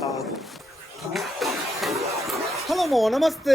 啊 మామ నమస్తే.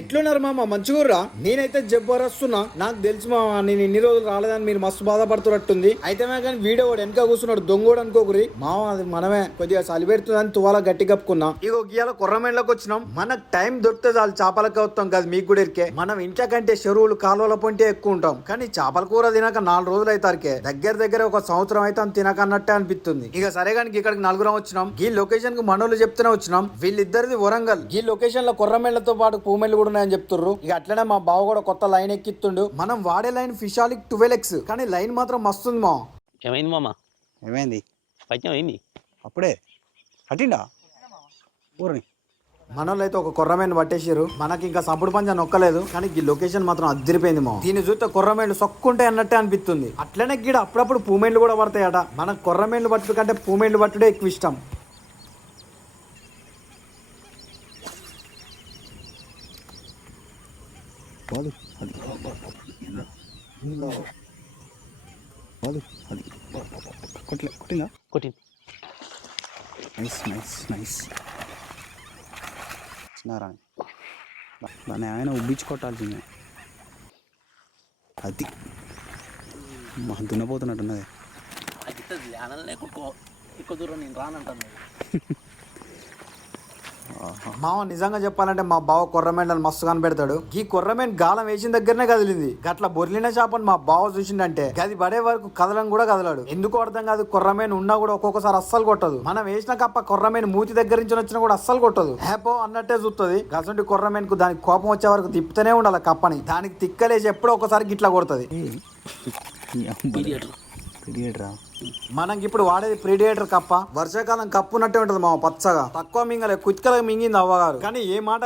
ఎట్లున్నారు మామ? మంచిగుర్రా నేనైతే జబ్బరస్తున్నా నాకు తెలుసు మామ నేను ఇన్ని రోజులు రాలేదని మీరు మస్తు బాధపడుతున్నట్టుంది. అయితే మే కానీ వీడియో వాడు వెనక కూర్చున్నాడు దొంగోడు అనుకోకురి. మామ అది మనమే. కొద్దిగా చలి పెడుతుందని తువాల గట్టి కప్పుకున్నా. ఇగో గీయాల కొర్రమేళ్ళకి వచ్చినాం. మనకు టైం దొరికితే చాలు చేపలకి వస్తాం కదా మీకు కూడా ఇరికే. మనం ఇంట్లో కంటే చెరువులు కాలువల పొంటే ఎక్కువ ఉంటాం. కానీ చేపల కూర తినక నాలుగు రోజులు అవుతారికే దగ్గర దగ్గర ఒక సంవత్సరం అయితే తినక అన్నట్టే అనిపిస్తుంది. ఇక సరే కానీ ఇక్కడికి నలుగురం వచ్చినాం. ఈ లొకేషన్కి మనోళ్ళు చెప్తూనే వచ్చినాం. వీళ్ళిద్దరిది వరంగల్. ఈ లొకేషన్లో కొర్రమెళ్ళతో పాటు పూమెళ్ళు కూడా ఉన్నాయని చెప్తుర్రు. ఇక అట్లనే మా బావ కూడా కొత్త లైన్ ఎక్కిస్తుండు మనం వాడే లైన్ ఫిషాలిక్ ట్వెల్వ్ ఎక్స్ కానీ లైన్ మాత్రం మస్తుంది మా. ఏమైంది మామ? ఏమైంది? పైత్యం అయింది అప్పుడే. ఊరిని. మనోళ్ళు అయితే ఒక కొర్రమేను పట్టేసారు మనకి ఇంకా సంపుడు పంజా నొక్కలేదు. కానీ ఈ లొకేషన్ మాత్రం అద్దరిపోయింది మా. దీన్ని చూస్తే కొర్రమేళ్ళు సొక్కుంటే అన్నట్టే అనిపిస్తుంది అట్లనే గీడ అప్పుడప్పుడు పూమేళ్ళు కూడా పడతాయట. మనకు కొర్రమేళ్ళు పట్టుడు కంటే పూమేళ్ళు పట్టుడే ఎక్కువ ఇష్టం. పోదు అది పోదు అది కొట్లే కొట్టిందా కొట్టింది నైస్ నైస్ నైస్ చిన్నారా దాన్ని ఆయన ఉబ్బించి కొట్టాల్సిందే అది మా దున్నపోతున్నట్టున్నది ఎక్కువ దూరం నేను రానంటాను మామ నిజంగా చెప్పాలంటే మా బావ కొర్రమేండలు మస్తు కనిపెడతాడు. ఈ కొర్రమేన్ గాలం వేసిన దగ్గరనే కదిలింది. గట్ల బొర్లిన చేపని మా బావ చూసిండంటే గది పడే వరకు కదలం కూడా కదలాడు. ఎందుకు అర్థం కాదు కొర్రమేన్ ఉన్నా కూడా ఒక్కొక్కసారి అస్సలు కొట్టదు. మనం వేసిన కప్ప కొర్రమేన్ మూతి దగ్గర నుంచి వచ్చినా కూడా అస్సలు కొట్టదు. హేపో అన్నట్టే చూస్తుంది గసంటి కొర్రమేన్కు దానికి కోపం వచ్చే వరకు తిప్పుతూనే ఉండాలి కప్పని. దానికి తిక్కలేసి ఎప్పుడో ఒకసారి గిట్లా కొడుతుంది. పీరియడ్ రా మనకి ఇప్పుడు వాడేది ప్రీడియేటర్ కప్ప. వర్షాకాలం కప్పు ఉన్నట్టే ఉంటది మా పచ్చగా. తక్కువ మింగలే కుచ్కలకు మింగింది అవ్వగారు. కానీ ఏ మాట?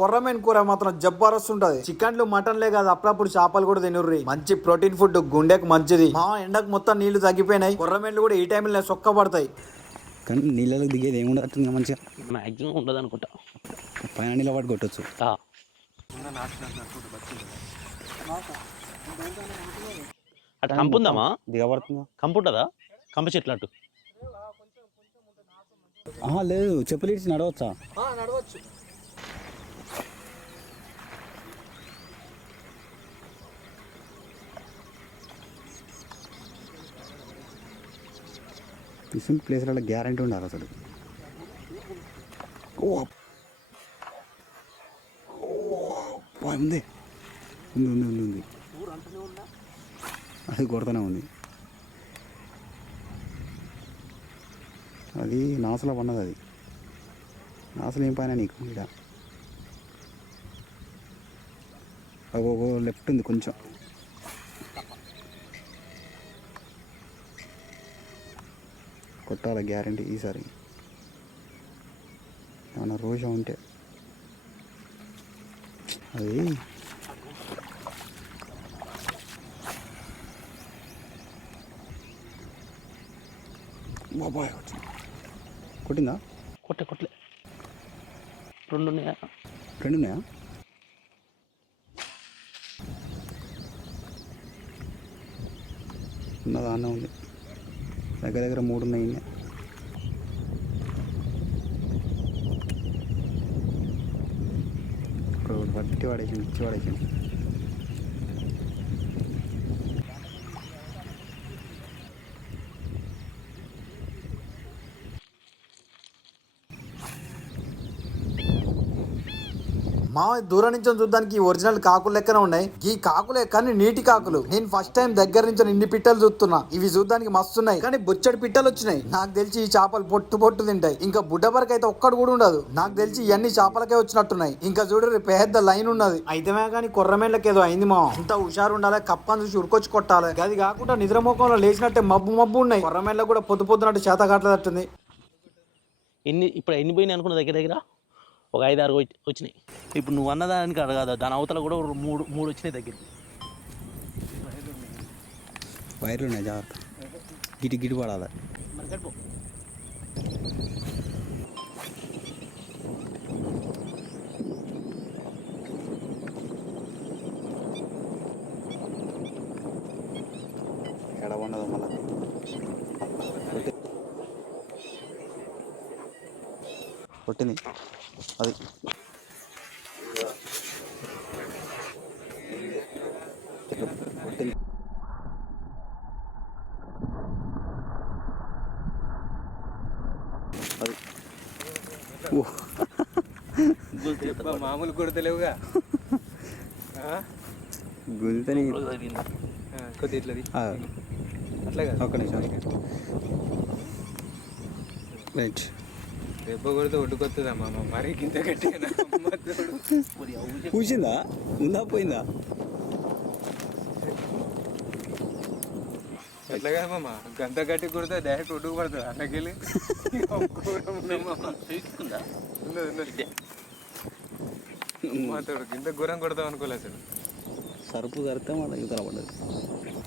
కొర్రమేన్ కూర మాత్రం జబ్బరస్తు ఉంటది చికెన్లు మటన్లే కాదు అప్పుడప్పుడు చేపలు కూడా తినుర్రి. మంచి ప్రోటీన్ ఫుడ్ గుండెకు మంచిది. మా ఎండకు మొత్తం నీళ్ళు తగ్గిపోయినాయి. కొర్రమేన్లు కూడా ఈ టైంలో సొక్క పడతాయి. కానీ నీళ్ళకి దిగేది ఏముండదు మంచిగా? మ్యాక్సిమం ఉండదు అనుకుంటా పైన నీళ్ళ పట్టి కొట్టచ్చు. అటు కంపు ఉందామా దిగబడుతుందా? కంపు ఉంటుందా కంప చెట్లు అటు. ఆహా లేదు చెప్పులు ఇచ్చి నడవచ్చా? నడవచ్చు. ఇటువంటి ప్లేస్లలో గ్యారంటీ ఉండాలి అసలు. ఉంది. ఉంది ఉంది ఉంది ఉంది. అది కొడుతూనే ఉంది. అది నాసలో పన్నది అది. నాసలు ఏం పైన నీకు? ఇక్కడ ఒక లెఫ్ట్ ఉంది కొంచెం. కొట్టాలి గ్యారంటీ ఈసారి? ఏమన్నా రోజా ఉంటే. అది బాబాయ్ వచ్చింది కొట్టిందా కొట్టే కొట్లే రెండు ఉన్నాయా రెండు ఉన్నాయా ఉన్నదా అన్న ఉంది దగ్గర దగ్గర మూడు ఉన్నాయి ఇన్నే. ఇప్పుడు పట్టి పడేసింది ఇచ్చి పడేసింది మా దూరం నుంచి చూడడానికి ఒరిజినల్ కాకులు లెక్కనే ఉన్నాయి. ఈ కాకులే కానీ నీటి కాకులు. నేను ఫస్ట్ టైం దగ్గర నుంచి ఇన్ని పిట్టలు చూస్తున్నా. ఇవి చూడడానికి మస్తు ఉన్నాయి. కానీ బొచ్చడి పిట్టలు వచ్చినాయి. నాకు తెలిసి ఈ చేపలు పొట్టు పొట్టు తింటాయి. ఇంకా బుడ్డ వరకు అయితే ఒక్కడు కూడా ఉండదు. నాకు తెలిసి ఇవన్నీ చేపలకే వచ్చినట్టున్నాయి. ఇంకా చూడరు పెద్ద లైన్ ఉన్నది. అయితేమే కానీ కొర్రమేళ్ళకి ఏదో అయింది మా అంత హుషారు ఉండాలి కప్పని చూసి ఉరుకొచ్చి కొట్టాలి. అది కాకుండా నిద్రమోకంలో లేచినట్టే మబ్బు మబ్బు ఉన్నాయి. కొర్రమేళ్ళకి కూడా పొద్దు పొద్దునట్టు చేత కాట్లేదట్టుంది. ఎన్ని ఇప్పుడు ఎన్ని పోయినాయి అనుకున్న దగ్గర దగ్గర? ఒక ఐదు ఆరు వచ్చి- వచ్చినాయి. ఇప్పుడు నువ్వు అన్నదానికి అడగదు? దాని అవతల కూడా ఒక మూడు మూడు వచ్చినాయి దగ్గరికి. వైర్లు ఉన్నాయి జాగ్రత్త. గిటి గిటి పడాలి మరి కట్టుకో. ఎడ ఉండదు మళ్ళీ కొట్టింది. అది. మామూలు కొడతలేవుగా గుంతని కొద్ది ఇట్లది ఆ, అట్లా కాదు ఒక్క నిమిషం. రైట్ దెబ్బ కొడితే ఒడ్డుకొస్తుందా మామ మరీ గింత గట్టిగా కూసిందా ఉందా పోయిందా? ఎట్లా కాదు మామ గంత గట్టి కొడితే డైరెక్ట్ ఒడ్డుకు పడుతుంది అన్నకెళ్ళి. మాతోడు గింత ఘోరం కొడతాం అనుకోలే అసలు. సరుపు మళ్ళీ యువతల పడ్డది.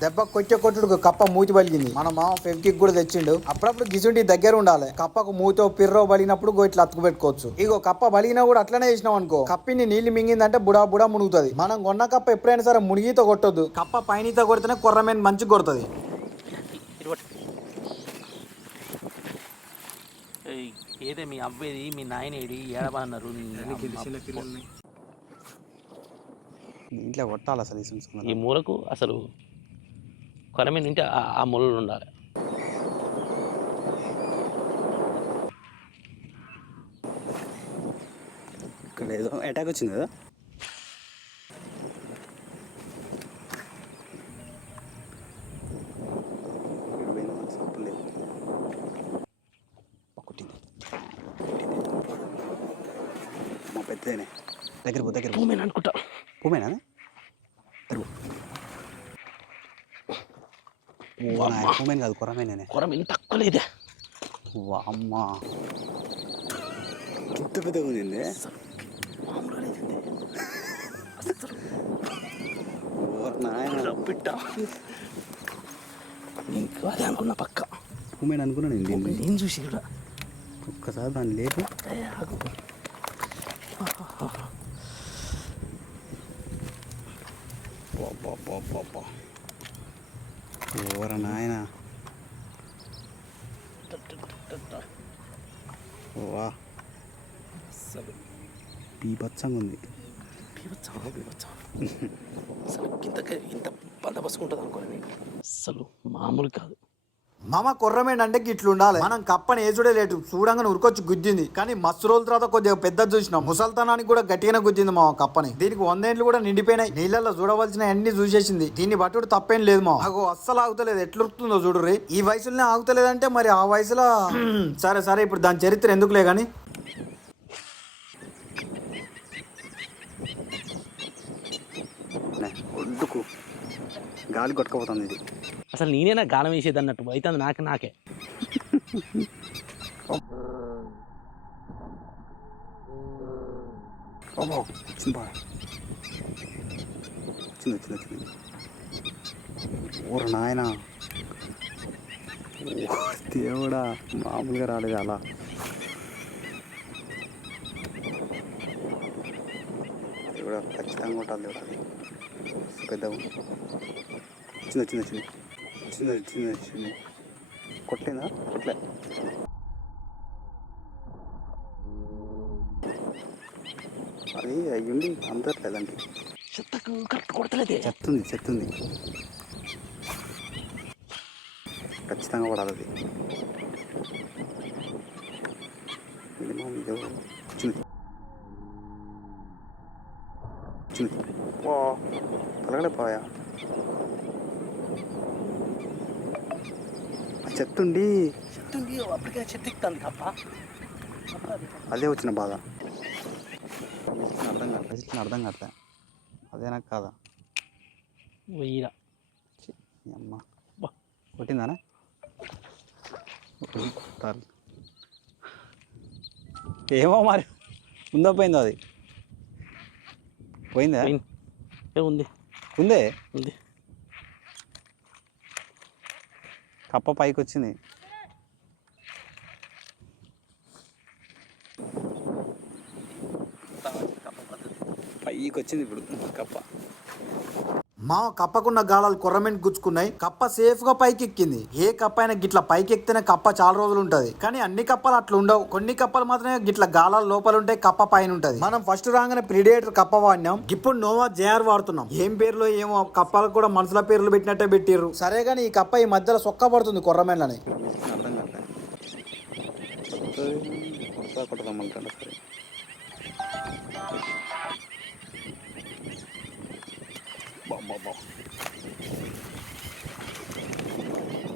దెబ్బ కొట్టే కొట్టుడు కప్ప మూతి పలిగింది. మన మామ ఫెవికిక్ కూడా తెచ్చిండు. అప్పుడప్పుడు గిసుంటి దగ్గర ఉండాలి. కప్పకు మూతో పిర్రో బలిగినప్పుడు గో ఇట్లా అతుకు పెట్టుకోవచ్చు. ఇగో కప్ప బలిగినా కూడా అట్లనే చేసినాం అనుకో కప్పిని నీళ్ళు మింగిందంటే బుడా బుడా మునుగుతుంది. మనం కొన్న కప్ప ఎప్పుడైనా సరే మునిగితో కొట్టొద్దు. కప్ప పైనీతో కొడితేనే కొర్రమేన్ మంచిగా కొడుతుంది. ఏదే మీ అవ్వేది మీ నాయనేడి ఏడబా అన్నారు ఇంట్లో కొట్టాలి అసలు ఈ మూలకు అసలు కొరమే నుండి ఆ- ముళ్ళు ఉండాలి. ఇక్కడ ఏదో అటాక్ వచ్చింది కదా ఇక్కడ పోయింది, మనకు సరుకు లేదు. కొట్టింది. మా పెద్దనే దగ్గర పో దగ్గర పో. భూమి అనుకుంటా పోమేనా అది? దగ్గర పో. పోమేను కాదు కొరమేనే కొరమేని తక్కువ లేదే. అమ్మ. ఇంత పెద్దగా ఉంది బిడ్డ. నీకు అదే అనుకున్నా పక్క. పోమేను అనుకున్నాను. నేను చూసి కూడా ఒక్కసారి దాన్ని లేపు ఏ, ఆగు. ఓర నాయన? వా. అసలు బీభత్సంగా ఉంది బీభత్సం బీభత్సం అసలు ఇంత ఇంత బందోబస్తు ఉంటుంది అనుకోండి అసలు మామూలు కాదు. మామ కుర్రమేంటంటే అంటే గిట్లు ఉండాలి మనం కప్పని ఏసుడే లేటు చూడంగానే ఉరికొచ్చి గుద్దింది. కానీ మస్తు రోజుల తర్వాత కొద్దిగా పెద్ద చూసినాం ముసల్తనానికి కూడా గట్టిగానే గుద్దింది మా కప్పని. దీనికి వందేండ్లు కూడా నిండిపోయినాయి. నీళ్ళల్లో చూడవలసిన అన్ని చూసేసింది. దీన్ని బట్టుడు తప్పేం లేదు మా అగో అస్సలు ఆగుతలేదు. ఎట్లురుతుందో చూడు రే. ఈ వయసులోనే ఆగుతలేదంటే మరి ఆ వయసులో సరే సరే ఇప్పుడు దాని చరిత్ర ఎందుకులే కానీ ఒడ్డుకు గాలి కొట్టుకుపోతుంది ఇది. అసలు నేనేనా గాలం వేసేది అన్నట్టు? అయితే అది నాకే నాకే. అబ్బో, నాయన. దేవుడా మామూలుగా రాలేదు అలా. దేవుడా ఖచ్చితంగా కొట్టాలి దేవుడా అది. చిన్న చిన్న వచ్చింది వచ్చింది వచ్చింది వచ్చింది కొట్టిందా? కొట్టలే అది అయ్యుండి అందట్లేదండి చెత్తకు కరెక్ట్ కొడతలేదే. చెత్తుంది చెత్తుంది. ఖచ్చితంగా పడాలి అది. మినిమం ఇదో వచ్చింది వచ్చింది తలగలే పోయా చెత్తుండి. చెత్తుంది అప్పటికే చెత్త ఎక్కుతాను తప్ప అదే వచ్చిన బాధ. అర్థం కాదు అసలు అర్థం కావట్లే అదే నాకు కాదా? వెయ్యిరా. అమ్మ. బా. కొట్టిందానా. ఏమో మరి. ఉందో పోయిందో అది? పోయిందా? ఉంది. ఉందే? ఉంది. కప్ప పైకి వచ్చింది పైకి వచ్చింది ఇప్పుడు కప్ప. మా కప్పకున్న గాలాలు కొర్రమెంట్ గుచ్చుకున్నాయి కప్ప సేఫ్గా పైకి ఎక్కింది ఏ కప్ప అయినా గిట్ల పైకి ఎక్కితేనే కప్ప చాలా రోజులు ఉంటది కానీ అన్ని కప్పలు అట్లా ఉండవు కొన్ని కప్పలు మాత్రమే గిట్ల గాలాలు లోపల ఉంటాయి కప్ప పైన ఉంటది మనం ఫస్ట్ రాగానే ప్రిడేటర్ కప్ప వాడినాం ఇప్పుడు నోవా జేఆర్ వాడుతున్నాం ఏం పేర్లో ఏమో కప్పలకు కూడా మనుషుల పేర్లు పెట్టినట్టే పెట్టిర్రు సరే కానీ ఈ కప్ప ఈ మధ్యలో సొక్క పడుతుంది కొర్రమెంట్లని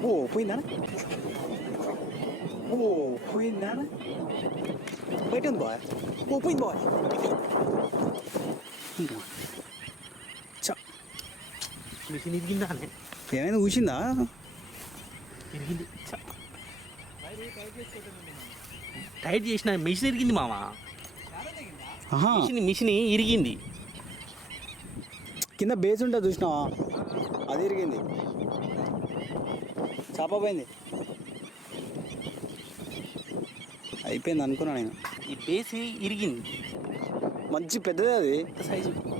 ఓ పోయిందా ఓ పోయిందా బయట ఉంది బాయ్ ఓ పోయింది బాయ్ మిషన్ ఇరిగిందా ఏమైనా ఊసిందా? ఇరిగింది. టైట్ చేసిన మిషన్ ఇరిగింది మామ మిషన్ మిషన్ ఇరిగింది. కింద బేస్ ఉంటుంది చూసినావా? అది ఇరిగింది. చేప పోయింది అయిపోయింది అనుకున్నా నేను. ఈ బేసి ఇరిగింది. మంచి పెద్దదే అది. సైజు.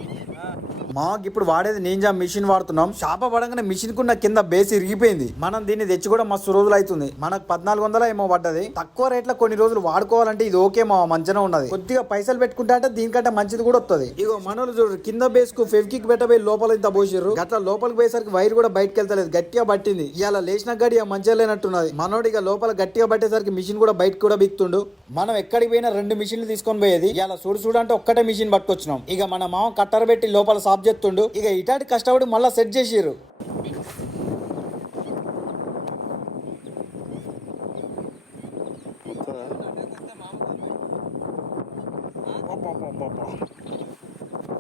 మాకు ఇప్పుడు వాడేది నింజా మిషన్ వాడుతున్నాం. షాప పడంగానే మిషన్ కున్న కింద బేస్ ఇరిగిపోయింది. మనం దీన్ని తెచ్చి కూడా మస్తు రోజులు అవుతుంది. మనకు పద్నాలుగు వందల ఏమో పడ్డది. తక్కువ రేట్లో కొన్ని రోజులు వాడుకోవాలంటే ఇది ఓకే మా మంచిగా ఉన్నది. కొద్దిగా పైసలు పెట్టుకుంటా అంటే దీనికంటే మంచిది కూడా వస్తుంది ఇగో మనోళ్ళు చూడు కింద బేస్కు ఫెవికిక్ పెట్టబోయి లోపల ఇంత పోసిర్రు. అట్లా లోపలికి పోయేసరికి వైర్ కూడా బయటకు వెళ్తలేదు. గట్టిగా పట్టింది. ఇలా లేచిన గడి మంచిగా లేనట్టున్నది. మనోడు ఇక లోపల గట్టిగా పట్టేసరికి మిషన్ కూడా బయటకు కూడా బిక్తుండు. మనం ఎక్కడికి పోయినా రెండు మిషన్లు తీసుకొని పోయేది. ఇలా చూడు చూడంటే ఒక్కటే మిషన్ పట్టుకొచ్చినాం. ఇక మన మామ కట్టర్ పెట్టి లోపల సాఫ్ చేస్తుండు. ఇక ఇటాటి కష్టపడి మళ్ళీ సెట్ చేసిర్రు.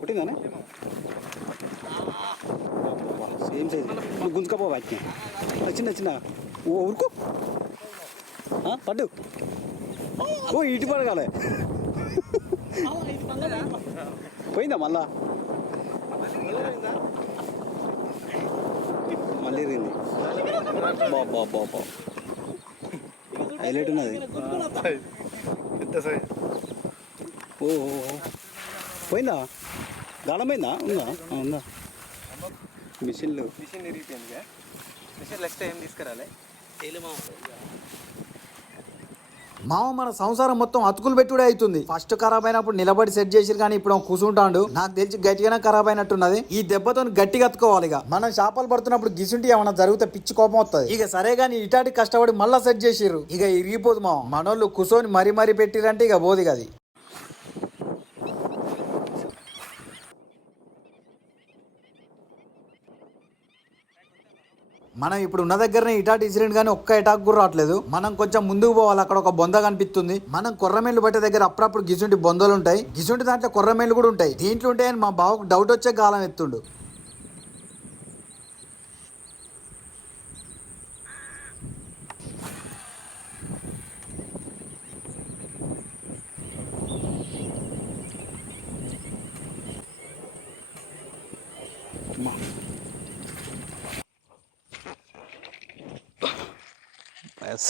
పుట్టిందానే? Same size. గుంజుకపో వాటిని. చిన్న చిన్న. ఓ ఊరుకో. పడ్డు ఓ ఇటు పడగాలే. పోయిందా మళ్ళా? మళ్ళీ రింది బాబా బాబా హైలైట్ ఉన్నది. ఓ. పోయిందా? గాలం పోయిందా? ఉందా? ఉందా? మిషన్లు. మిషన్ ఇరిగిపోయింది మిషన్ నెక్స్ట్ ఏం తీసుకురాలే? మామ మన సంసారం మొత్తం అతుకులు పెట్టుడే అవుతుంది. ఫస్ట్ ఖరాబ్ అయినప్పుడు నిలబడి సెట్ చేసిరు కానీ ఇప్పుడు కూర్చుంటాడు నాకు తెలిసి గట్టిగానే ఖరాబ్ అయినట్టున్నది. ఈ దెబ్బతో గట్టిగా అతుకోవాలి ఇక. మనం చేపలు పడుతున్నప్పుడు గిసుంటి ఏమైనా జరిగితే పిచ్చి కోపం వస్తుంది ఇక సరే కానీ ఇటాటి కష్టపడి మళ్ళా సెట్ చేసిర్రు. ఇక ఇరిగిపోదు మామ. మనోళ్ళు కూర్చొని మరీ మరీ పెట్టిరంటే ఇక ఇక మనం ఇప్పుడు ఉన్న దగ్గరనే ఇటాటి ఇన్సిడెంట్ కానీ ఒక్క ఎటాక్ కూడా రావట్లేదు. మనం కొంచెం ముందుకు పోవాలి. అక్కడ ఒక బొంద కనిపిస్తుంది. మనం కొర్రమేళ్ళు పట్టే దగ్గర అప్పుడప్పుడు గిసుంటి బొందలు ఉంటాయి. గిసుంటి దాంట్లో కొర్రమేళ్ళు కూడా ఉంటాయి. దీంట్లో ఉంటాయని మా బావకు డౌట్ వచ్చే కాలం ఎత్తుండు. ఎస్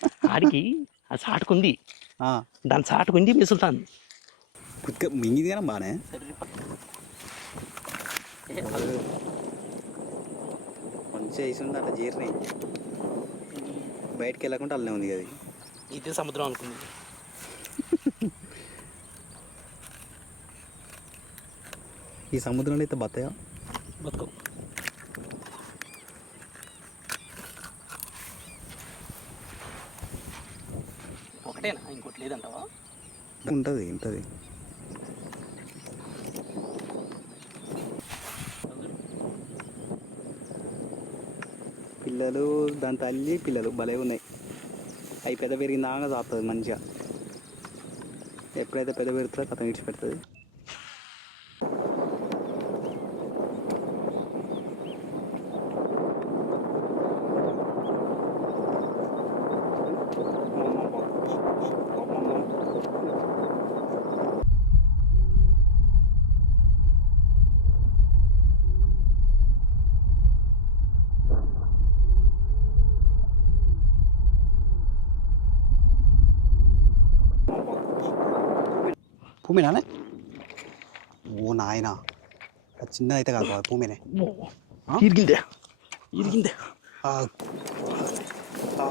ఆడికి ఆ సాటుకుంది. దాని సాటుకుంది మిసులుతాను కుత్క మింగిది కానీ బాగానే మంచిగా వేసింది అట్లా చేరినాయి బయటికి వెళ్ళకుండా అల్లనే ఉంది కదా ఇదే సముద్రం అనుకుంది. ఈ సముద్రంలో అయితే బతాయా బతుకు ఉంటుంది ఉంటుంది. పిల్లలు దాని తల్లి పిల్లలు భలే ఉన్నాయి. అవి పెద్ద పెరిగిందాక తాపుతుంది మంచిగా. ఎప్పుడైతే పెద్ద పెరుగుతుందో కథ విడిచిపెడుతుంది. భూమినానే ఓ నాయన చిన్న అయితే కాదు బావ భూమినే ఇరిగిందే ఇరిగిందే ఆ, ఆ,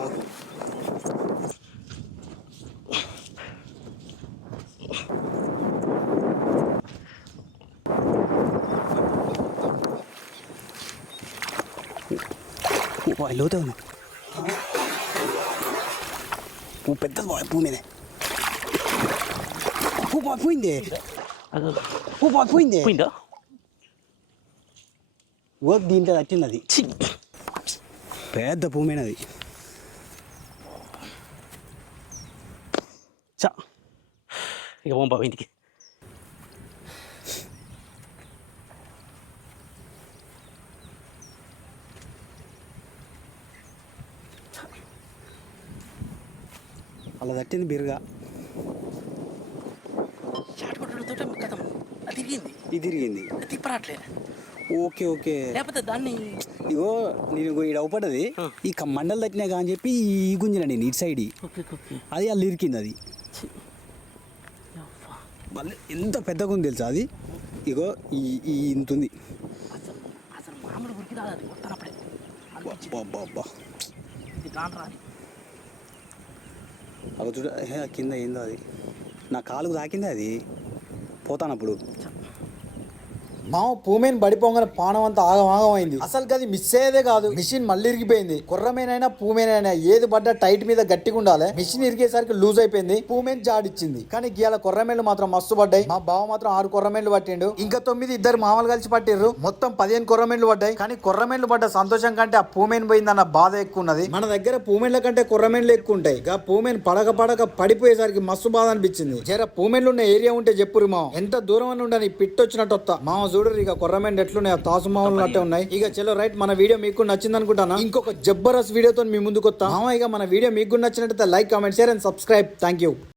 ఓ, లోతే ఉంది ఓ పెద్దది బాయ్ భూమినే ఓ బాయ్ పోయింది ఓ బాయ్ పోయింది పోయిందా ఓ దీంట్లో తట్టింది అది ఛీ. పెద్ద భూమినది చా ఇక పంపా ఇంటికి అలా తట్టింది బిరుగా షార్ట్ కొట్టడంతో కథం. అది తిరిగింది. ఇది తిరిగింది. అది తిప్పరాట్లే. Okay okay. లేకపోతే దాన్ని ఇగో నేను ఇగో ఈడ అవపడ్డది. ఆ. ఈ క- మండలు తట్టినా కానీ చెప్పి ఈ గుంజిన నేను ఇటు సైడ్. అది అల్ల ఇరికింది అది. మళ్ళీ ఎంత పెద్దగా ఉంది తెలుసా అది? ఇగో ఈ ఈ ఇంత ఉంది. చూడ హే, కింద ఏందో అది. నా కాలుకు తాకింది అది. పోతానప్పుడు మామ పూమేన్ పడిపోగానే పానం అంతా ఆగం ఆగం అయింది. అసలు అది మిస్ అయ్యేదే కాదు. మిషన్ మళ్ళీ ఇరిగిపోయింది. కుర్రమేనైనా పూమేనైనా ఏది పడ్డా టైట్ మీద గట్టిగా ఉండాలి. మిషన్ ఇరిగేసరికి లూజ్ అయిపోయింది. పూమేన్ జాడిచ్చింది. కానీ గీయాల కొర్రమేళ్ళు మాత్రం మస్తు పడ్డాయి. మా బావ మాత్రం ఆరు కొర్రమేళ్ళు పట్టిండు. ఇంకా తొమ్మిది ఇద్దరు మామలు కలిసి పట్టిర్రు. మొత్తం పదిహేను కొర్రమేళ్ళు పడ్డాయి. కానీ కొర్రమేళ్ళు పడ్డ సంతోషం కంటే ఆ పూమేన్ పోయిందన్న బాధ ఎక్కువ ఉన్నది. మన దగ్గర పూమేన్ల కంటే కొర్రమేన్లు ఎక్కువ ఉంటాయి. ఇక పూమేన్ పడక పడక పడిపోయేసరికి మస్తు బాధ అనిపించింది. జర పూమేన్లు ఉన్న ఏరియా ఉంటే చెప్పురు మా ఎంత దూరం అని ఉండని పిట్ వచ్చినట్టు వస్తా మామ చూడరు. ఇక కొర్రమేన్ ఎట్లున్నాయి ఆ తాసు మామూలు నట్టే ఉన్నాయి. ఇక చలో రైట్ మన వీడియో మీకు నచ్చింది అనుకుంటానా ఇంకొక జబ్బరస్ వీడియోతో మీ ముందుకు వస్తా ఇక మన వీడియో మీకు నచ్చినట్టయితే like comment share and subscribe. Thank you